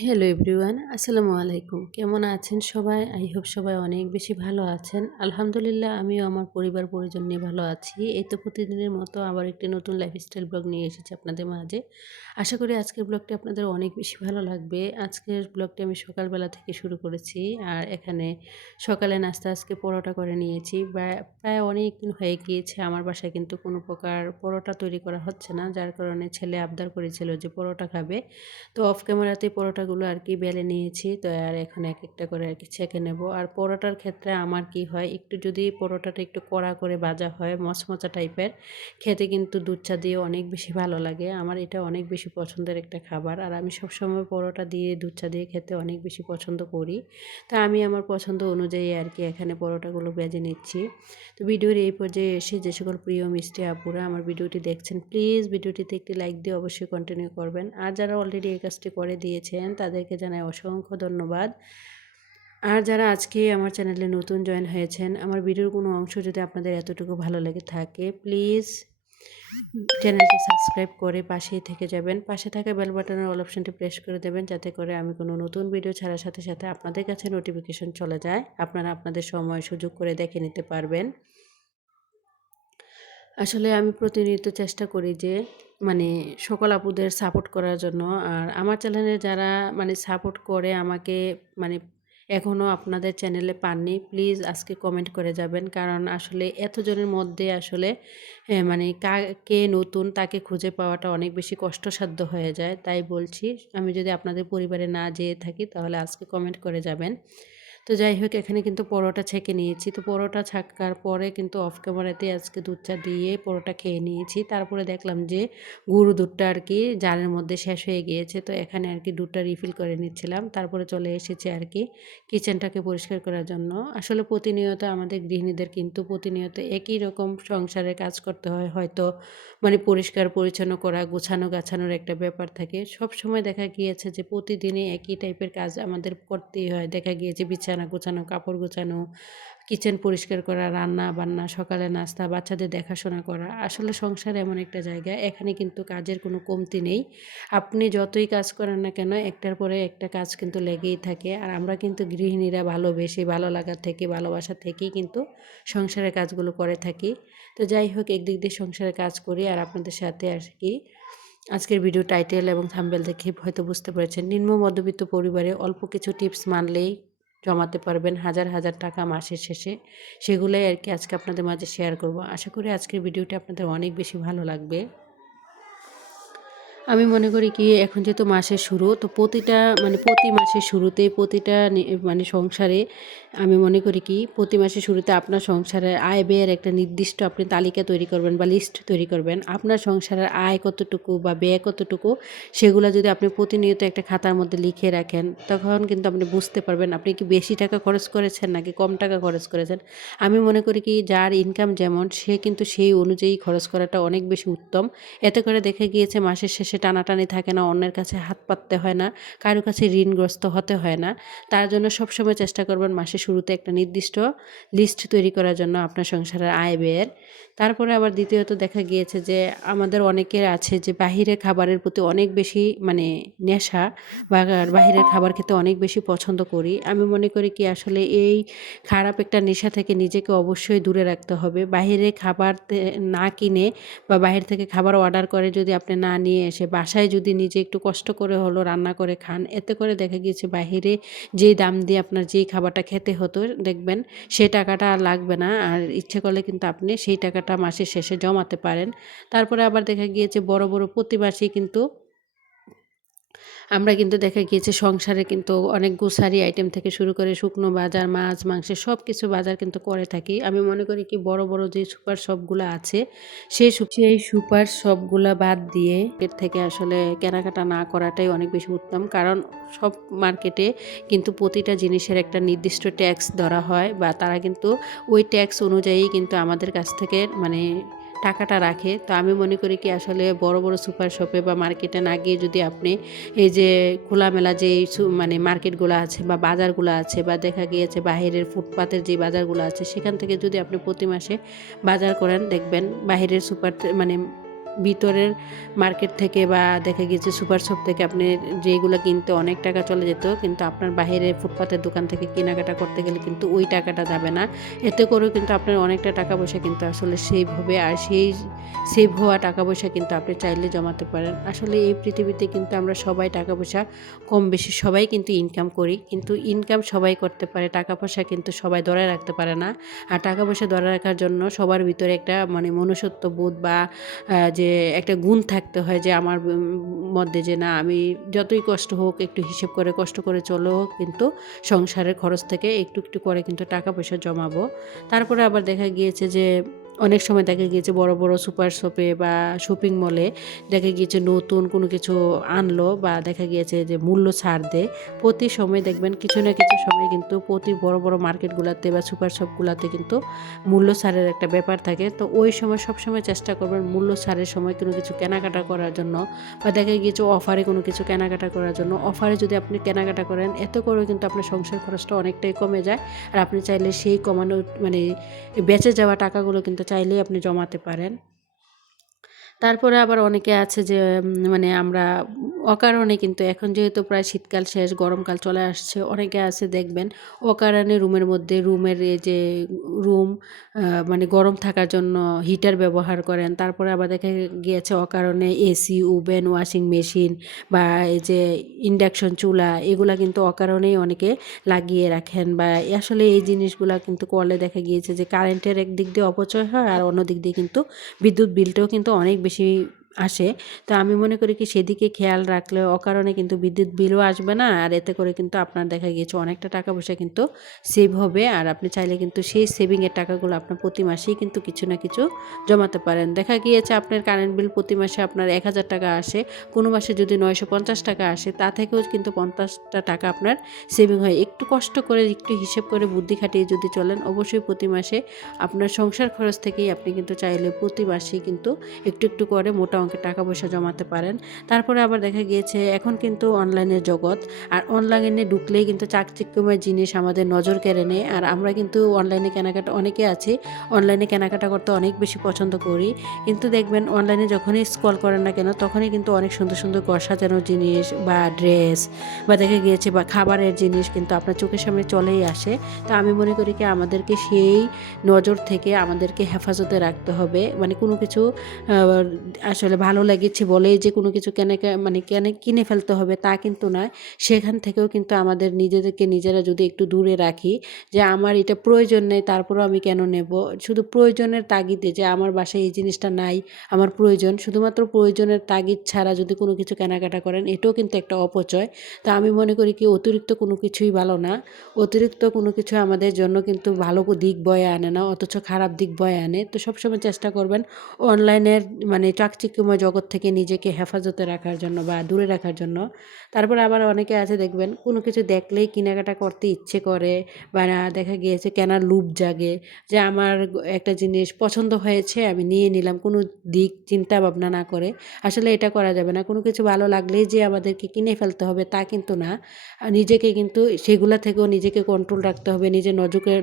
Hello everyone, আসসালামু আলাইকুম। কেমন আছেন সবাই? আই হোপ সবাই অনেক বেশি ভালো আছেন। আলহামদুলিল্লাহ আমিও আমার পরিবার পরিজন নিয়ে ভালো আছি। এই তো প্রতিদিনের মতো আবার একটি নতুন লাইফস্টাইল ব্লগ নিয়ে এসেছি আপনাদের মাঝে। আশা করি আজকের ব্লগটি আপনাদের অনেক বেশি ভালো লাগবে। আজকের ব্লগটি আমি সকালবেলা থেকে শুরু করেছি। আর এখানে সকালে নাস্তা আজকে পরোটা করে নিয়েছি। প্রায় অনেক দিন হয়ে গিয়েছে আমার বাসায় কিন্তু কোনো প্রকার পরোটা তৈরি করা হচ্ছে না। যার কারণে ছেলে আবদার করেছিল যে পরোটা খাবে। তো অফ ক্যামেরাতে পরোটাগুলো আর কি বেলে নিয়েছি। তো আর এখন এক একটা করে আর কি ছেঁকে নেব। আর পরোটার ক্ষেত্রে আমার কি হয়, একটু যদি পরোটাটা একটু কড়া করে ভাজা হয়, মচমচা টাইপের, খেতে কিন্তু দুধ চা দিয়ে অনেক বেশি ভালো লাগে। আমার এটা অনেক বেশি পছন্দের একটা খাবার। আর আমি সবসময় পরোটা দিয়ে দুধ চা দিয়ে খেতে অনেক বেশি পছন্দ করি। তা আমি আমার পছন্দ অনুযায়ী আর কি এখানে পরোটাগুলো ভেজে নিচ্ছি। তো ভিডিওর এই পর্যায়ে এসে যে সকল প্রিয় মিষ্টি আপুরা আমার ভিডিওটি দেখছেন, প্লিজ ভিডিওটিতে একটি লাইক দিয়ে অবশ্যই কন্টিনিউ করবেন। আর যারা অলরেডি এই কাজটি করে দিয়েছেন তাদেরকে জানাই অসংখ্য ধন্যবাদ। আর যারা আজকে আমার চ্যানেলে নতুন জয়েন হয়েছেন, আমার ভিডিওর কোনো অংশ যদি আপনাদের এতটুকু ভালো লেগে থাকে, প্লিজ চ্যানেলটি সাবস্ক্রাইব করে পাশেই থেকে যাবেন। পাশে থাকা বেল বাটনের অল অপশনটি প্রেস করে দেবেন, যাতে করে আমি কোনো নতুন ভিডিও ছাড়ার সাথে সাথে আপনাদের কাছে নোটিফিকেশন চলে যায়। আপনারা আপনাদের সময় সুযোগ করে দেখে নিতে পারবেন। আসলে আমি প্রতিনিয়ত চেষ্টা করি যে মানে সকল আপুদের সাপোর্ট করার জন্য। আর আমার চ্যানেলে যারা মানে সাপোর্ট করে আমাকে, মানে এখনও আপনাদের চ্যানেলে পাননি, প্লিজ আজকে কমেন্ট করে যাবেন। কারণ আসলে এতজনের মধ্যে আসলে মানে কে নতুন তাকে খুঁজে পাওয়াটা অনেক বেশি কষ্টসাধ্য হয়ে যায়। তাই বলছি, আমি যদি আপনাদের পরিবারে না যেয়ে থাকি তাহলে আজকে কমেন্ট করে যাবেন। তো যাই হোক, এখানে কিন্তু পরোটা ছেঁকে নিয়েছি। তো পরোটা ছাকার পরে কিন্তু অফ ক্যামেরাতে আজকে দুধ চা দিয়ে পরোটা খেয়ে নিয়েছি। তারপরে দেখলাম যে গুঁড়ো দুধটা আর কি জারের মধ্যে শেষ হয়ে গিয়েছে। তো এখানে আর কি দুধটা রিফিল করে নিচ্ছিলাম। তারপরে চলে এসেছি আর কি কিচেনটাকে পরিষ্কার করার জন্য। আসলে প্রতিনিয়ত আমাদের গৃহিণীদের কিন্তু প্রতিনিয়ত একই রকম সংসারের কাজ করতে হয়। হয়তো মানে পরিষ্কার পরিচ্ছন্ন করা, গোছানো গাছানোর একটা ব্যাপার থাকে। সবসময় দেখা গিয়েছে যে প্রতিদিনই একই টাইপের কাজ আমাদের করতেই হয়। দেখা গিয়েছে বিছানা গোছানো, কাপড় গোছানো, কিচেন পরিষ্কার করা, রান্না বান্না, সকালে নাস্তা, বাচ্চাদের দেখাশোনা করা। আসলে সংসার এমন একটা জায়গা, এখানে কিন্তু কাজের কোনো কমতি নেই। আপনি যতই কাজ করেন না কেন, একটার পরে একটা কাজ কিন্তু লেগেই থাকে। আর আমরা কিন্তু গৃহিণীরা ভালোবেসে, ভালো লাগা থেকে, ভালোবাসা থেকেই কিন্তু সংসারের কাজগুলো করে থাকি। তো যাই হোক, একদিক দিয়ে সংসারের কাজ করি আর আপনাদের সাথে আর কি আজকের ভিডিও টাইটেল এবং থাম্বনেল দেখে হয়তো বুঝতে পেরেছেন, নিম্ন মধ্যবিত্ত পরিবারে অল্প কিছু টিপস মানলেই জমাতে পারবেন হাজার হাজার টাকা মাসের শেষে। সেগুলোই আর কি আজকে আপনাদের মাঝে শেয়ার করব। আশা করি আজকের ভিডিওটি আপনাদের অনেক বেশি ভালো লাগবে। আমি মনে করি কি, এখন যেহেতু মাসের শুরু, তো প্রতি মাসের শুরুতে প্রতিটা মানে সংসারে আমি মনে করি কি, প্রতি মাসের শুরুতে আপনার সংসারের আয় ব্যয়ের একটা নির্দিষ্ট আপনি তালিকা তৈরি করবেন বা লিস্ট তৈরি করবেন। আপনার সংসারের আয় কতটুকু বা ব্যয় কতটুকু, সেগুলো যদি আপনি প্রতিনিয়ত একটা খাতার মধ্যে লিখে রাখেন, তখন কিন্তু আপনি বুঝতে পারবেন আপনি কি বেশি টাকা খরচ করেছেন নাকি কম টাকা খরচ করেছেন। আমি মনে করি কি, যার ইনকাম যেমন সে কিন্তু সেই অনুযায়ী খরচ করাটা অনেক বেশি উত্তম। এতে করে দেখে গিয়েছে মাসের শেষে টানাটানি থাকে না, অন্যের কাছে হাত পাততে হয় না, কারো কাছে ঋণগ্রস্ত হতে হয় না। তার জন্য সবসময় চেষ্টা করবেন মাসের শুরুতে একটা নির্দিষ্ট লিস্ট তৈরি করার জন্য আপনার সংসারের আয় ব্যয়ের। তারপরে আবার দ্বিতীয়ত দেখা গিয়েছে যে আমাদের অনেকের আছে যে বাহিরের খাবারের প্রতি অনেক বেশি মানে নেশা, বা বাহিরের খাবার খেতে অনেক বেশি পছন্দ করি। আমি মনে করি কি, আসলে এই খারাপ একটা নেশা থেকে নিজেকে অবশ্যই দূরে রাখতে হবে। বাহিরে খাবার না কিনে বা বাহির থেকে খাবার অর্ডার করে যদি আপনি না নিয়ে এসে বাসায় যদি নিজে একটু কষ্ট করে হলো রান্না করে খান, এতে করে দেখা গিয়েছে বাহিরে যেই দাম দিয়ে আপনার যেই খাবারটা খেতে হতো, দেখবেন সেই টাকাটা আর লাগবে না। আর ইচ্ছে করলে কিন্তু আপনি সেই টাকাটা মাসের শেষে জমাতে পারেন। তারপরে আবার দেখা গিয়েছে বড় বড় প্রতি মাসেই কিন্তু আমরা কিন্তু দেখা গিয়েছে সংসারে কিন্তু অনেক গ্রোসারি আইটেম থেকে শুরু করে শুকনো বাজার, মাছ, মাংসের সব কিছু বাজার কিন্তু করে থাকি। আমি মনে করি কি বড়, বড় যে সুপার শপগুলা আছে, সেই সুপার শপগুলা বাদ দিয়ে এর থেকে আসলে কেনাকাটা না করাটাই অনেক বেশি উত্তম। কারণ সব মার্কেটে কিন্তু প্রতিটা জিনিসের একটা নির্দিষ্ট ট্যাক্স ধরা হয় বা তারা কিন্তু ওই ট্যাক্স অনুযায়ী কিন্তু আমাদের কাছ থেকে মানে টাকাটা রাখে। তো আমি মনে করি কি আসলে বড়, বড় সুপার শপে বা মার্কেটে না গিয়ে যদি আপনি এই যে খোলামেলা যে মানে মার্কেটগুলো আছে বা বাজারগুলো আছে বা দেখা গিয়েছে বাহিরের ফুটপাতের যে বাজারগুলো আছে সেখান থেকে যদি আপনি প্রতি মাসে বাজার করেন, দেখবেন বাহিরের মানে ভিতরের মার্কেট থেকে বা দেখা গিয়েছে সুপার শপ থেকে আপনি যেগুলো কিনতে অনেক টাকা চলে যেত, কিন্তু আপনার বাহিরে ফুটপাতের দোকান থেকে কেনাকাটা করতে গেলে কিন্তু ওই টাকাটা যাবে না। এতে করেও কিন্তু আপনার অনেকটা টাকা পয়সা কিন্তু আসলে সেভ হবে, আর সেই সেভ হওয়া টাকা পয়সা কিন্তু আপনি চাইলে জমাতে পারেন। আসলে এই পৃথিবীতে কিন্তু আমরা সবাই টাকা পয়সা কম বেশি সবাই কিন্তু ইনকাম করি, কিন্তু ইনকাম সবাই করতে পারে, টাকা পয়সা কিন্তু সবাই ধরে রাখতে পারে না। আর টাকা পয়সা ধরে রাখার জন্য সবার ভিতরে একটা মানে মনুষ্যত্ব বোধ বা যে একটা গুণ থাকতে হয় যে আমার মধ্যে যে না, আমি যতই কষ্ট হোক একটু হিসেব করে কষ্ট করে চলেও কিন্তু সংসারের খরচ থেকে একটু একটু করে কিন্তু টাকা পয়সা জমাবো। তারপরে আবার দেখা গিয়েছে যে অনেক সময় দেখা গিয়েছে বড় বড় সুপার শপে বা শপিং মলে দেখা গিয়েছে নতুন কোনো কিছু আনলো বা দেখা গিয়েছে যে মূল্য ছাড় দেয়। প্রতি সময় দেখবেন কিছু না কিছু সময় কিন্তু প্রতি বড় বড় মার্কেটগুলোতে বা সুপার শপগুলোতে কিন্তু মূল্য ছাড়ের একটা ব্যাপার থাকে। তো ওই সময় সবসময় চেষ্টা করবেন মূল্য ছাড়ের সময় কোনো কিছু কেনাকাটা করার জন্য বা দেখা গিয়েছে অফারে কোনো কিছু কেনাকাটা করার জন্য। অফারে যদি আপনি কেনাকাটা করেন, এতে করেও কিন্তু আপনার সংসার খরচটা অনেকটাই কমে যায়। আর আপনি চাইলে সেই কমানো মানে বেঁচে যাওয়া টাকাগুলো কিন্তু চাইলেই আপনি জমাতে পারেন। তারপরে আবার অনেকে আছে যে মানে আমরা অকারণে কিন্তু এখন যেহেতু প্রায় শীতকাল শেষ, গরমকাল চলে আসছে, অনেকে আছে দেখবেন অকারণে রুমের মধ্যে রুমের এই যে রুম মানে গরম থাকার জন্য হিটার ব্যবহার করেন। তারপরে আবার দেখা গিয়েছে অকারণে এসি, ওভেন, ওয়াশিং মেশিন বা এই যে ইন্ডাকশন চুলা এগুলা কিন্তু অকারণেই অনেকে লাগিয়ে রাখেন, বা আসলে এই জিনিসগুলা কিন্তু করলে দেখা গিয়েছে যে কারেন্টের একদিক দিয়ে অপচয় হয় আর অন্য দিক দিয়ে কিন্তু বিদ্যুৎ বিলটাও কিন্তু অনেক বেশি আসে। তো আমি মনে করি কি সেদিকে খেয়াল রাখলে অকারণে কিন্তু বিদ্যুৎ বিলও আসবে না, আর এতে করে কিন্তু আপনার দেখা গিয়েছে অনেকটা টাকা পয়সা কিন্তু সেভ হবে। আর আপনি চাইলে কিন্তু সেই সেভিংয়ের টাকাগুলো আপনার প্রতি মাসেই কিন্তু কিছু না কিছু জমাতে পারেন। দেখা গিয়েছে আপনার কারেন্ট বিল প্রতি মাসে আপনার ১,০০০ টাকা আসে, কোনো মাসে যদি ৯৫০ টাকা আসে, তা থেকেও কিন্তু ৫০টা টাকা আপনার সেভিং হয়। একটু কষ্ট করে একটু হিসেব করে বুদ্ধি খাটিয়ে যদি চলেন, অবশ্যই প্রতি মাসে আপনার সংসার খরচ থেকেই আপনি কিন্তু চাইলে প্রতি মাসেই কিন্তু একটু একটু করে মোটা অঙ্কের টাকা পয়সা জমাতে পারেন। তারপরে আবার দেখা গিয়েছে এখন কিন্তু অনলাইনের জগৎ, আর অনলাইনে ঢুকলেই কিন্তু চাকচিক্যময় জিনিস আমাদের নজর কেড়ে নেয়। আর আমরা কিন্তু অনলাইনে কেনাকাটা অনেকে আছি অনলাইনে কেনাকাটা করতে অনেক বেশি পছন্দ করি, কিন্তু দেখবেন অনলাইনে যখনই স্ক্রল করেন না কেন তখনই কিন্তু অনেক সুন্দর সুন্দর ঘর সাজানোর জিনিস বা ড্রেস বা দেখা গিয়েছে বা খাবারের জিনিস কিন্তু আপনার চোখের সামনে চলেই আসে। তো আমি মনে করি কি আমাদেরকে সেই নজর থেকে আমাদেরকে হেফাজতে রাখতে হবে। মানে কোনো কিছু আসলে ভালো লেগেছে বলেই যে কোনো কিছু মানে কিনে ফেলতে হবে তা কিন্তু নয়। সেখান থেকেও কিন্তু আমাদের নিজেদেরকে নিজেরা যদি একটু দূরে রাখি যে আমার এটা প্রয়োজন নেই তারপরেও আমি কেন নেব? শুধু প্রয়োজনের তাগিদে যে আমার বাসায় এই জিনিসটা নাই, আমার প্রয়োজন। শুধুমাত্র প্রয়োজনের তাগিদ ছাড়া যদি কোনো কিছু কেনাকাটা করেন, এটাও কিন্তু একটা অপচয়। তা আমি মনে করি কি অতিরিক্ত কোনো কিছুই ভালো না। অতিরিক্ত কোনো কিছু আমাদের জন্য কিন্তু ভালো দিক বয়ে আনে না, অথচ খারাপ দিক বয়ে আনে। তো সবসময় চেষ্টা করবেন অনলাইনের মানে চাকচিক্যময় জগৎ থেকে নিজেকে হেফাজতে রাখার জন্য বা দূরে রাখার জন্য। তারপরে আবার অনেকে আছে দেখবেন কোনো কিছু দেখলেই কেনাকাটা করতে ইচ্ছে করে বা দেখা গিয়েছে কেনার লোভ জাগে যে আমার একটা জিনিস পছন্দ হয়েছে আমি নিয়ে নিলাম, কোনো দিক চিন্তা ভাবনা না করে। আসলে এটা করা যাবে না। কোনো কিছু ভালো লাগলেই যে আমাদেরকে কিনে ফেলতে হবে তা কিন্তু না। নিজেকে কিন্তু সেগুলা থেকেও নিজেকে কন্ট্রোল রাখতে হবে, নিজের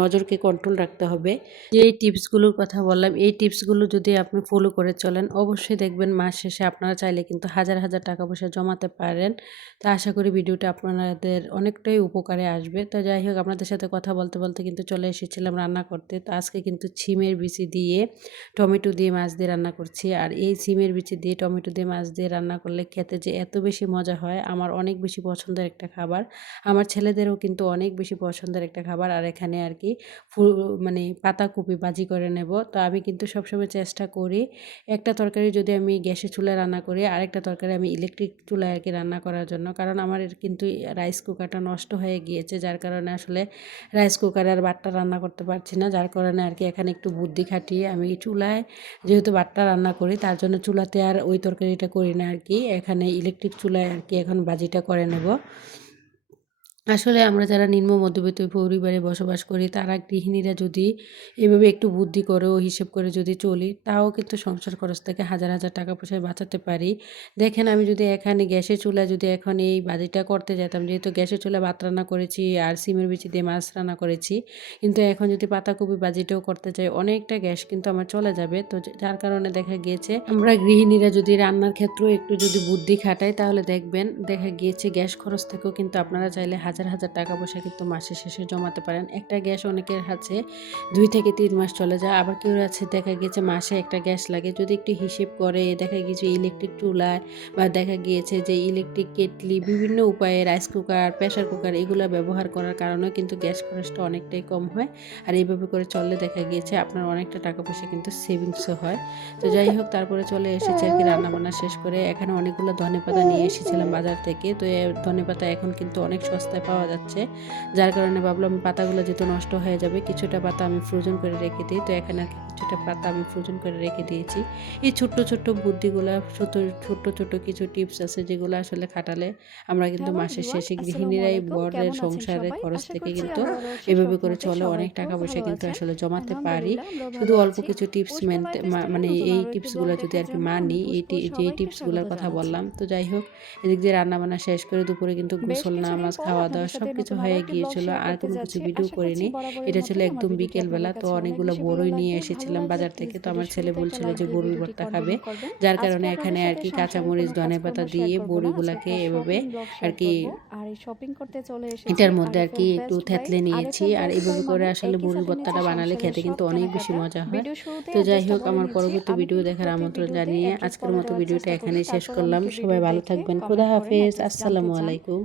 নজরকে কন্ট্রোল রাখতে হবে। যে এই টিপসগুলোর কথা বললাম, এই টিপসগুলো যদি আপনি ফলো করে চলেন, অবশ্যই দেখবেন মাস শেষে আপনারা চাইলে কিন্তু হাজার হাজার টাকা পয়সা জমাতে পারেন। তো আশা করি ভিডিওটা আপনাদের অনেকটাই উপকারে আসবে। তো যাই হোক, আপনাদের সাথে কথা বলতে বলতে কিন্তু চলে এসেছিলাম রান্না করতে। তো আজকে কিন্তু ছিমের বিচি দিয়ে টমেটো দিয়ে মাছ দিয়ে রান্না করছি। আর এই ছিমের বিচি দিয়ে টমেটো দিয়ে মাছ দিয়ে রান্না করলে খেতে যে এত বেশি মজা হয়, আমার অনেক বেশি পছন্দের একটা খাবার। আমার ছেলেদেরও কিন্তু অনেক বেশি পছন্দের একটা খাবার। আর এখানে আর কি মানে পাতাকপি ভাজি করে নেব। তো আমি কিন্তু সবসময় চেষ্টা করি একটা তরকারি যদি আমি আমি গ্যাসের চুলায় রান্না করি, আরেকটা তরকারি আমি ইলেকট্রিক চুলায় আর কি রান্না করার জন্য। কারণ আমার কিন্তু রাইস কুকারটা নষ্ট হয়ে গিয়েছে, যার কারণে আসলে রাইস কুকারে আর ভাতটা রান্না করতে পারছি না। যার কারণে আর কি এখানে একটু বুদ্ধি খাটিয়ে আমি চুলায় যেহেতু ভাতটা রান্না করি, তার জন্য চুলাতে আর ওই তরকারিটা করি না আর কি। এখানে ইলেকট্রিক চুলায় আর কি এখন ভাজিটা করে নেব। আসলে আমরা যারা নিম্ন মধ্যবিত্ত পরিবারে বসবাস করি, তারা গৃহিণীরা যদি এভাবে একটু বুদ্ধি করে ও হিসেব করে যদি চলি, তাও কিন্তু সংসার খরচ থেকে হাজার হাজার টাকা পয়সা বাঁচাতে পারি। দেখেন, আমি যদি এখানে গ্যাসের চুলায় যদি এখন এই ভাজিটা করতে যেতাম, যেহেতু গ্যাসের চুলায় ভাত রান্না করেছি আর সিমের বিচি দিয়ে মাছ রান্না করেছি, কিন্তু এখন যদি পাতাকপি ভাজিটাও করতে চাই, অনেকটা গ্যাস কিন্তু আমার চলে যাবে। তো যার কারণে দেখা গিয়েছে আমরা গৃহিণীরা যদি রান্নার ক্ষেত্রেও একটু যদি বুদ্ধি খাটাই, তাহলে দেখবেন দেখা গিয়েছে গ্যাস খরচ থেকেও কিন্তু আপনারা চাইলে হাজার হাজার টাকা পয়সা কিন্তু মাসের শেষে জমাতে পারেন। একটা গ্যাস অনেকের কাছে 2 থেকে 3 মাস চলে যায়, আবার কেউ আছে দেখা গিয়েছে মাসে একটা গ্যাস লাগে। যদি একটু হিসেব করে দেখা গিয়েছে ইলেকট্রিক চুলায় বা দেখা গিয়েছে যে ইলেকট্রিক কেটলি, বিভিন্ন উপায়ে রাইস কুকার, প্রেসার কুকার এগুলো ব্যবহার করার কারণেও কিন্তু গ্যাস খরচটা অনেকটাই কম হয়। আর এইভাবে করে চললে দেখা গিয়েছে আপনার অনেকটা টাকা পয়সা কিন্তু সেভিংসও হয়। তো যাই হোক, তারপরে চলে এসেছে আর কি রান্নাবান্না শেষ করে। এখানে অনেকগুলো ধনেপাতা নিয়ে এসেছিলাম বাজার থেকে। তো এই ধনেপাতা এখন কিন্তু অনেক সস্তায় পাওয়া যাচ্ছে, যার কারণে ভাবলাম পাতাগুলো যেহেতু নষ্ট হয়ে যাবে, কিছুটা পাতা আমি ফ্রোজেন করে রেখে দিই। তো এখানে আর কি কিছুটা পাতা আমি ফ্রোজেন করে রেখে দিয়েছি। এই ছোট্ট ছোট্ট বুদ্ধিগুলো, ছোট ছোট্ট কিছু টিপস আছে যেগুলো আসলে খাটালে আমরা কিন্তু হ্যালো মাসের এভরিওয়ান, শেষে আসসালামু গৃহিণীরাই আলাইকুম। বরের কেমন আছেন সংসারের সবাই? খরচ আশা থেকে করছি কিন্তু আল্লাহর অশেষ এভাবে করে রহমতে চলে অনেক সবাই টাকা খুব পয়সা ভালো কিন্তু আছেন। আসলে জমাতে পারি। আলহামদুলিল্লাহ আমরাও শুধু ভালো অল্প আছি। কিছু টিপস পুষ্পা মেনতে মার্কেটস থেকে মানে নতুন এই আরো একটি টিপসগুলো ব্লগ যদি দেখার আর কি জন্য আমি মানি, পুষ্প যেই সবাইকে স্বাগত টিপসগুলোর কথা জানাচ্ছি। বললাম। তো যাই হোক, এদিক দিয়ে রান্নাবান্না শেষ করে দুপুরে কিন্তু বেশ গোসল, কিছুদিন নামাজ, পর খাওয়া দাওয়া আপনাদের সাথে সব কিছু নতুন আরো হয়ে একটি ব্লগ গিয়েছিল। শেয়ার আর করতে কোনো কিছু যাচ্ছি। ভিডিও আশা করছি করিনি। বরাবরের এটা ছিল মতোই আমার একদম ভিডিওটি আপনাদের বিকেলবেলা। তো কাছে অনেক অনেকগুলো বেশি ভালো বড়ই নিয়ে লাগবে, ভালো এসেছিলাম লাগলে বাজার প্লিজ থেকে। তো আমার ভিডিও ছেলে শুরুতে একটা বলছিল লাইক যে দিয়ে বড়ির ভিডিওটি ভর্তা খাবে। কন্টিনিউ করবেন। যার আজকে কারণে এখানে আপনাদের আর সাথে কি সংসারের কাঁচামরিচ, কোনো কাজকর্ম ধনেপাতা শেয়ার দিয়ে করব না, আজকে বড়িগুলাকে একটা এভাবে শপিং ব্লগ আর শেয়ার কি করব। আর এই শপিং করতে চলে এসেছি এটার মধ্যে আর কি আরিফেল একটু বেস্ট বাই। থেতলে নিয়েছি। আরিফেল আর বেস্ট বাই এভাবে করে মানে আসলে একই বড়ির সাথে নিচে ভর্তাটা বানালে সংসারের খেতে সব কিন্তু অনেক বেশি কেনাকাটা। মজা হয়। ভিডিও শুরুতে তো যাই অ্যাড্রেসটা হোক, বলে আমার নিচ্ছি। পরবর্তী আমি ভিডিও কিন্তু দেখার প্রতি আমন্ত্রণ ভিডিওতেই জানিয়ে অ্যাড্রেস আজকের বলে মতো দেওয়ার ভিডিওটা চেষ্টা করি, এখানেই শেষ তারপর করলাম। আমাকে সবাই ভিডিও ভালো দেখে থাকবেন। খোদা কমেন্ট করেন হাফেজ। অ্যাড্রেসটা আমি আসসালামু জানি। আলাইকুম।